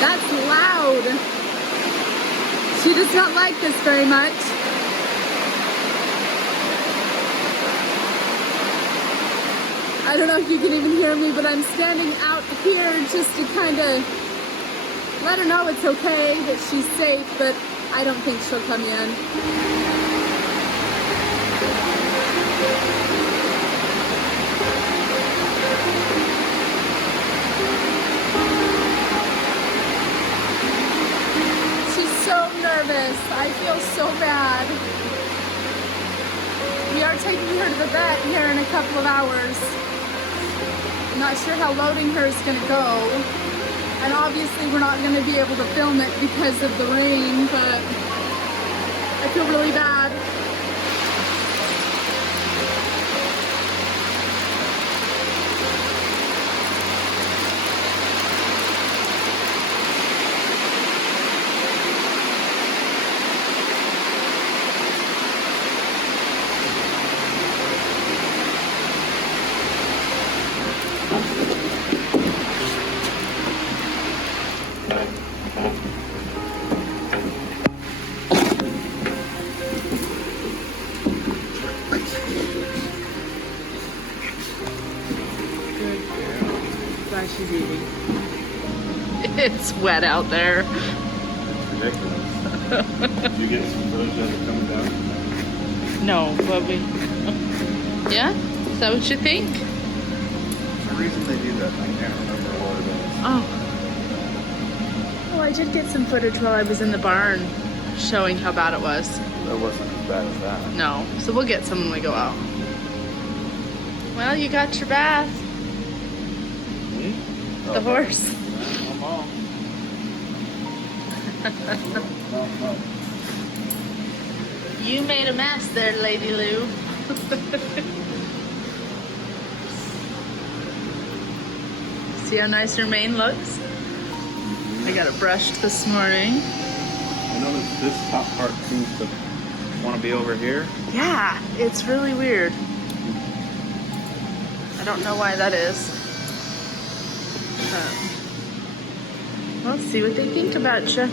That's loud. She does not like this very much. I don't know if you can even hear me, but I'm standing out here just to kind of let her know it's okay, that she's safe, but I don't think she'll come in. Nervous. I feel so bad. We are taking her to the vet here in a couple of hours. I'm not sure how loading her is going to go. And obviously we're not going to be able to film it because of the rain, but I feel really bad. She's eating. It's wet out there. Ridiculous. Did you get some footage of it coming down? No, but we... Yeah? Is that what you think? There's a reason they do that. I can't remember what it is. Oh. Well, I did get some footage while I was in the barn showing how bad it was. That wasn't as bad as that. No. So we'll get some when we go out. Well, you got your bath. The horse. You made a mess there, Lady Lou. See how nice her mane looks? I got it brushed this morning. I noticed this top part seems to want to be over here. Yeah, it's really weird. I don't know why that is. We'll see what they think about you.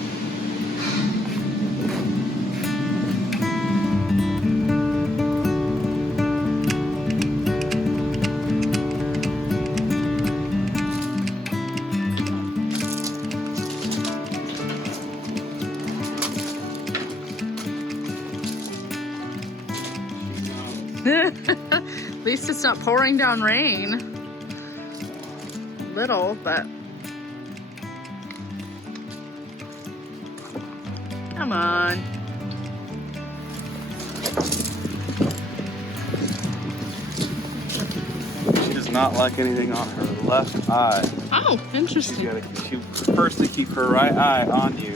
At least it's not pouring down rain. Little, but come on. She does not like anything on her left eye. Oh, interesting. You gotta firstly keep her right eye on you.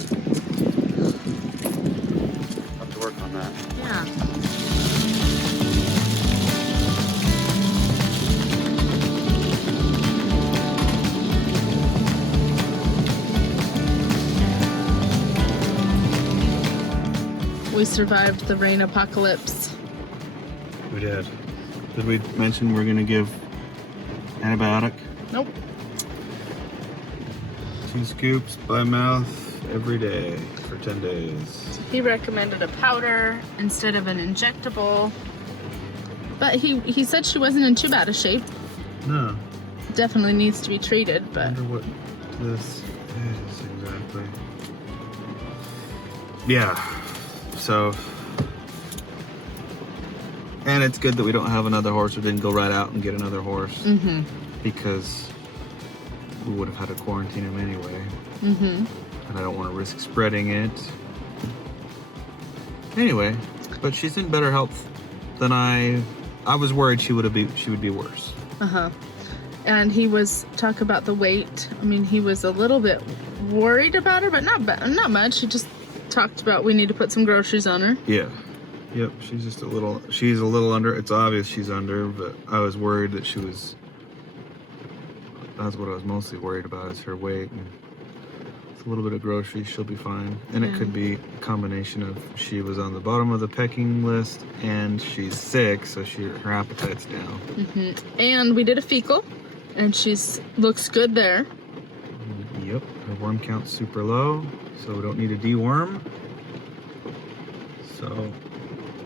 Have to work on that. Yeah. We survived the rain apocalypse. We did. Did we mention we're gonna give antibiotic? Nope. 2 scoops by mouth every day for 10 days. He recommended a powder instead of an injectable. But he said she wasn't in too bad a shape. No. Definitely needs to be treated, I but wonder what this is exactly. Yeah. So, and it's good that we don't have another horse. We didn't go right out and get another horse because we would have had to quarantine him anyway. And I don't want to risk spreading it. Anyway, but she's in better health than I was worried she would be worse. And he was talk about the weight. I mean, he was a little bit worried about her, but not much. He just talked about we need to put some groceries on her. Yeah. Yep, she's a little under. It's obvious she's under, but I was worried that that's what I was mostly worried about, is her weight. And with a little bit of groceries, she'll be fine. And it could be a combination of she was on the bottom of the pecking list and she's sick, so her appetite's down. And we did a fecal, and looks good there. Yep, her worm count's super low, so we don't need a deworm. So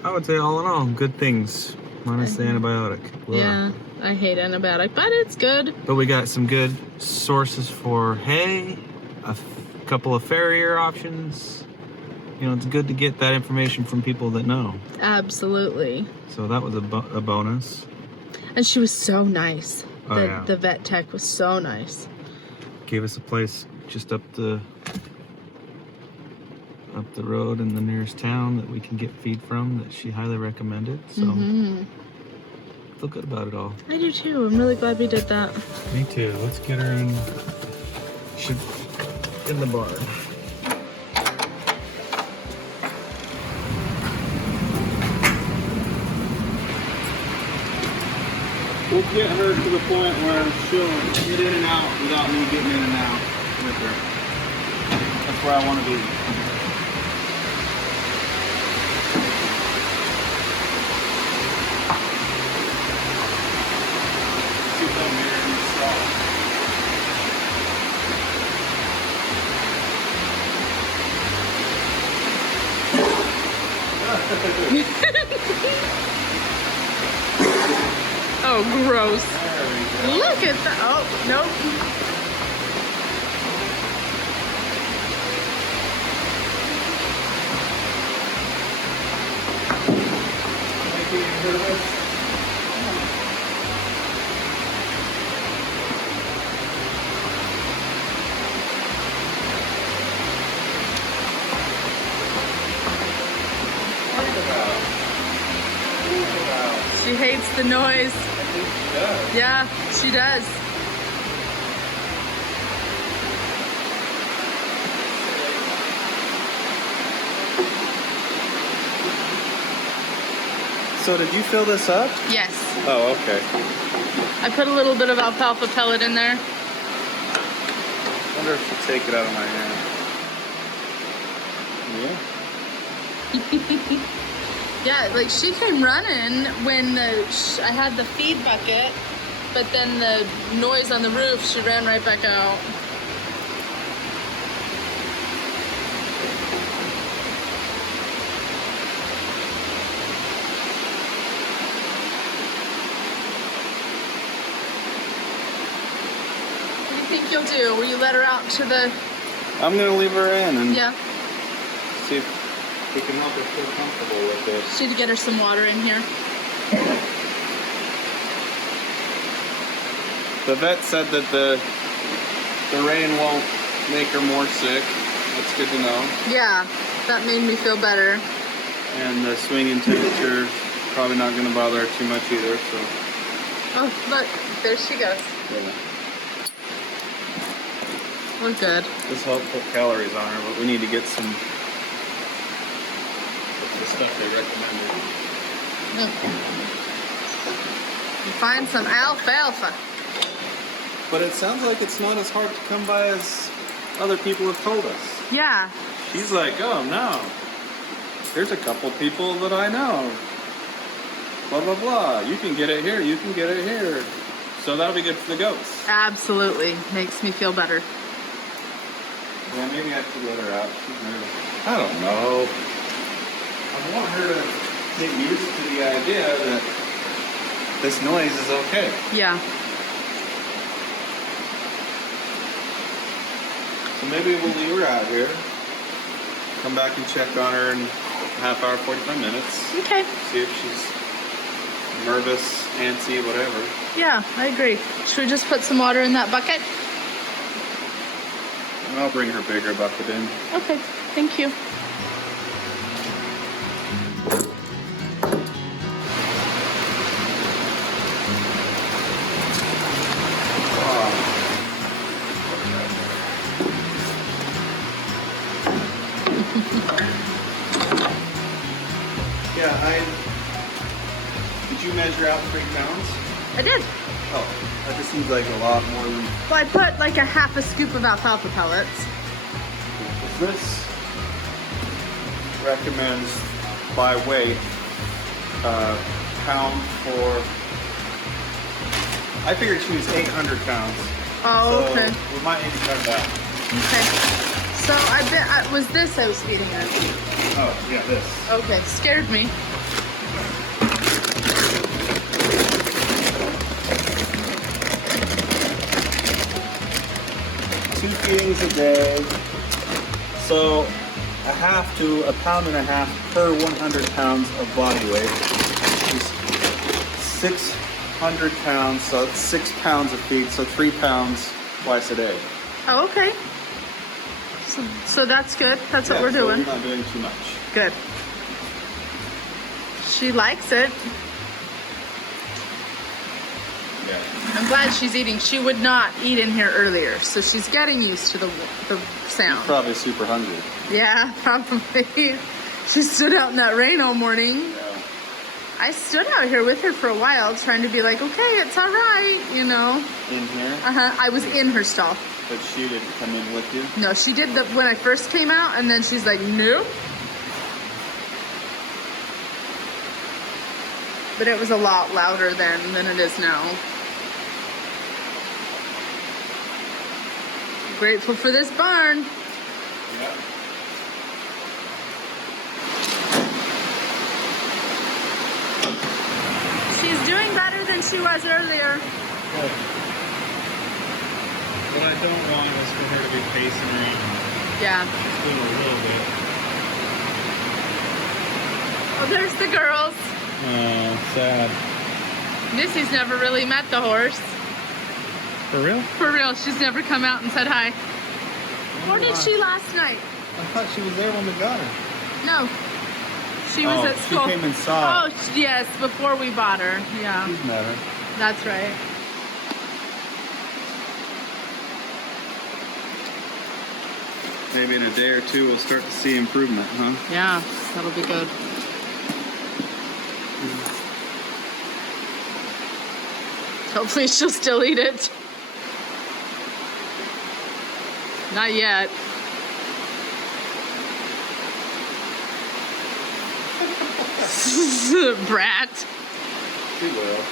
I would say all in all, good things, minus the antibiotic. Blah. Yeah, I hate antibiotic, but it's good. But we got some good sources for hay, a couple of farrier options. You know, it's good to get that information from people that know. Absolutely. So that was a bonus. And she was so nice. Oh, yeah. The vet tech was so nice. Gave us a place just up the road in the nearest town that we can get feed from that she highly recommended. So feel good about it all. I do too. I'm really glad we did that. Me too. Let's get her in the barn. We'll get her to the point where she'll get in and out without me getting in and out with her. That's where I want to be. Oh, gross. Look at that. Oh, nope. She hates the noise. Yeah, she does. So did you fill this up? Yes. Oh, okay. I put a little bit of alfalfa pellet in there. I wonder if she'll take it out of my hand. Yeah. Yeah, like she came running when I had the feed bucket, but then the noise on the roof, she ran right back out. What do you think you'll do? Will you let her out to the... I'm gonna leave her in and Yeah. see if we can help her feel comfortable with this. She need to get her some water in here. The vet said that the rain won't make her more sick. That's good to know. Yeah, that made me feel better. And the swinging temperature probably not going to bother her too much either. So. Oh, look, there she goes. Yeah. We're good. This helped put calories on her, but we need to get some the stuff they recommended. You find some alfalfa. But it sounds like it's not as hard to come by as other people have told us. Yeah. She's like, oh no, here's a couple people that I know. Blah, blah, blah. You can get it here, you can get it here. So that'll be good for the goats. Absolutely. Makes me feel better. Yeah, maybe I should let her out. She's nervous. I don't know. I want her to get used to the idea that this noise is okay. Yeah. So maybe we'll leave her out here. Come back and check on her in a half hour, 45 minutes. Okay. See if she's nervous, antsy, whatever. Yeah, I agree. Should we just put some water in that bucket? And I'll bring her bigger bucket in. Okay, thank you. Yeah, did you measure out 3 pounds? I did. Oh, that just seems like a lot more than... Well, I put like a half a scoop of alfalfa pellets. This recommends by weight, pound for... I figured she was 800 pounds. Oh, so okay. we might need to cut that. Okay. So I bet was this I was feeding her. Oh, yeah, this. Okay, scared me. 2 feedings a day. So a pound and a half per 100 pounds of body weight is 600 pounds, so it's 6 pounds of feed, so 3 pounds twice a day. Oh, okay. So that's good. That's what we're doing. We're not doing too much. Good. She likes it. Yeah. I'm glad she's eating. She would not eat in here earlier, so she's getting used to the sound. Probably super hungry. Yeah, probably. She stood out in that rain all morning. Yeah. I stood out here with her for a while, trying to be like, okay, it's all right, you know. In here? I was in her stall. But she didn't come in with you? No, she did when I first came out, and then she's like, nope. But it was a lot louder then than it is now. Grateful for this barn. Yeah. She's doing better than she was earlier. Good. What I don't want is for her to be pacing around. Yeah. Just doing a little bit. Oh, there's the girls. Oh, sad. Missy's never really met the horse. For real? For real, she's never come out and said hi. Or did she last night? I thought she was there when we got her. No. She was at school. She came and saw it. Oh, yes, before we bought her. Yeah. She's met her. That's right. Maybe in a day or two we'll start to see improvement, huh? Yeah, that'll be good. Hopefully she'll still eat it. Not yet. Brat. She will.